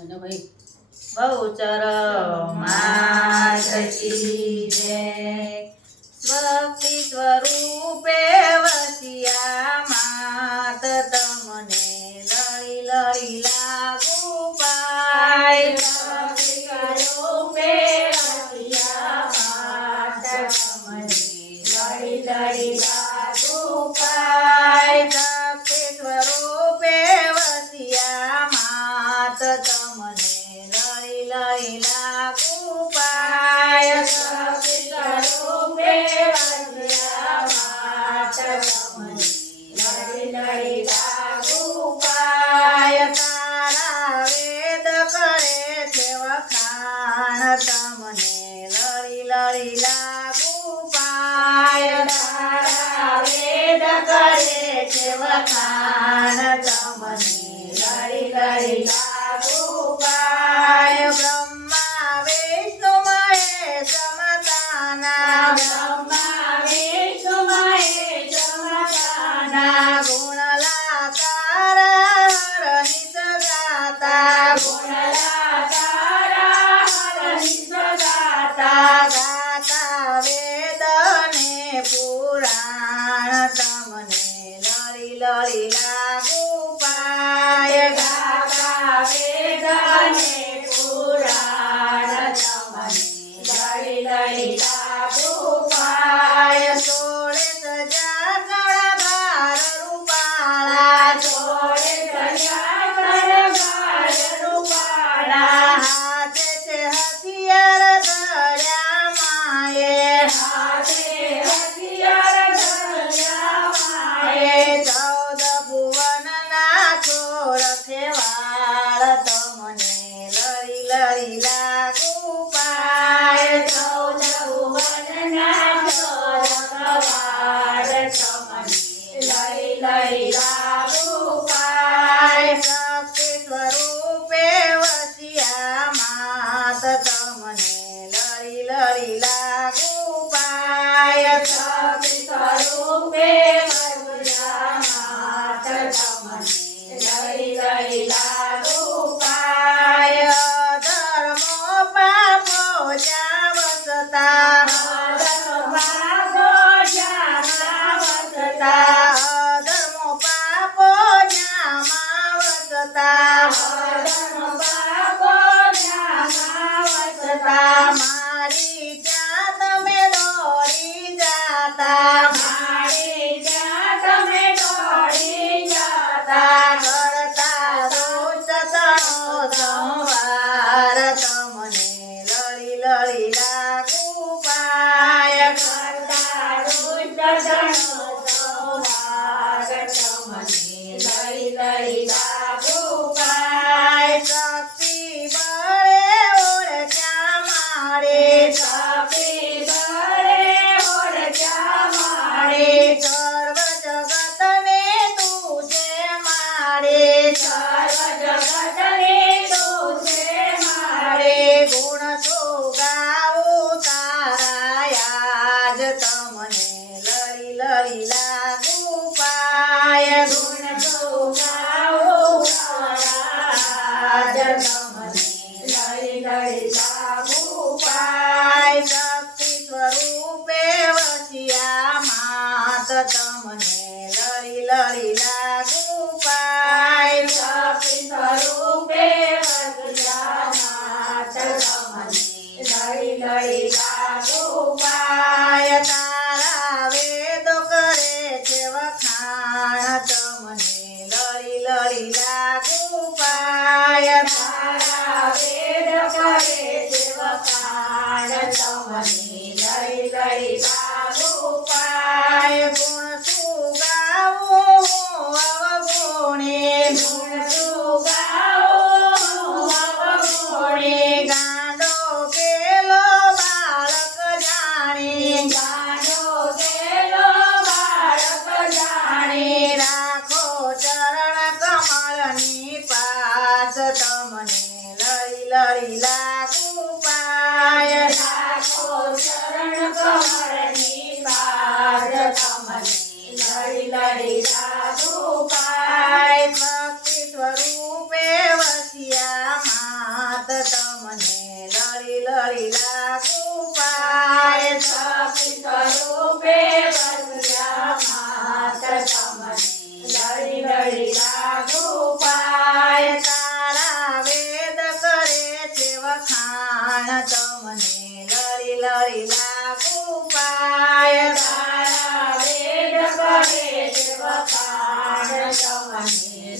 બહુચર માત કી જય સ્વસ્તિ સ્વરૂપે વસિયા માત તમને લળી લળી લાગુ પાય સ્વસ્તિ સ્વરૂપે વસિયા માત તમને લળી લળી લાગુ પાય સ્વસ્તિ સ્વરૂપે વસિયા માત તમને લળી લળી લાગુ પાય સ્વસ્તિ સ્વરૂપે વસિયા માત તમને લળી લળી લાગુ પાય તારા વેદ કરે છે વખાણ તમને લળી લળી લાગુ પાય તારા વેદ કરે છે વખાણ તમને લળી લળી લાગુ પાય બ્રહ્મા વિષ્ણુ મહેશ મતાના બ્રહ્મા વિષ્ણુ મહેશ મતાના ગુણલા તારા હરની સગાતા ગુણલા તારા હરની સગાતા ગાતા વેદ ને પુરાણ તમને લળી લળી લાગુ પાય ગાતા વેદ ને પુરાણ તમને લળી લળી લાગુ પાય સોળે સજા કળગાર રૂપાળા સોળે સજા કળગાર રૂપાળા હાથે છે હથિયાર ધર્યા માએ હાથે હથિયાર ધર્યા માએ 14 ભુવનના ચોર ખેવાળ તમને લળી લળી લાગુ પાય 14 ભુવનના ચોર ખેવાળ તમને લળી લળી લાગુ પાય શક્તિ સ્વરૂપે વસિયા માત તમને લળી લળી લાગુ પાય શક્તિ સ્વરૂપે વસિયા માત તમને લળી લળી લાગુ પાય ધર્મો પાપો જ્યાં વસતા ધર્મો પાપો જ્યાં વસતા ધર્મો પાપો જ્યાં વસતા ધર્મો પાપો જ્યાં વસતા મારી જ્યાં તમે દોડી જાતા મારી જ્યાં તમે દોડી જાતા કરતા રોજ તણો સંવાર તમને લળી લળી લાગુ પાય કરતા રોજ તણો સંવાર તમને લળી લળી લાગુ પાય શક્તિ બળે ઓળખ્યા મારે શક્તિ બળે ઓળખ્યા મારે સર્વ જગતને તું છે મારે સર્વ જગતને તું છે મારે ગુણ તો ગાવું તારા યાદ તમને લળી લળી લાગુ પાય ગુણ તો ગાવું તારા યાદ તમને લળી લળી લાગુ પાય શક્તિ સ્વરૂપે વસિયા માત તમને લળી લળી લાગુ પાય શક્તિ સ્વરૂપે વસિયા માત તમને લળી લળી લાગુ પાય તારા વેદો કરે છે વખાણ તમને લળી લળી લાગુ પાય તારા વેદ કરે છે વખાણ તમને લળી લળી લાગુ પાય ગુણ શું ગાવું અવગુણે ગુણ શું ગાવું અવગુણે ગાંડો કેલો બાળક જાણે ગાંડો કેલો બાળક જાણે રાખો ચરણ કમળની પાસ તમને લળી લળી લાગુ પાય રાખો વખાણ તમને લરી લરી લાગુ પાય તારા વેદ કરે છે વખાણ તમને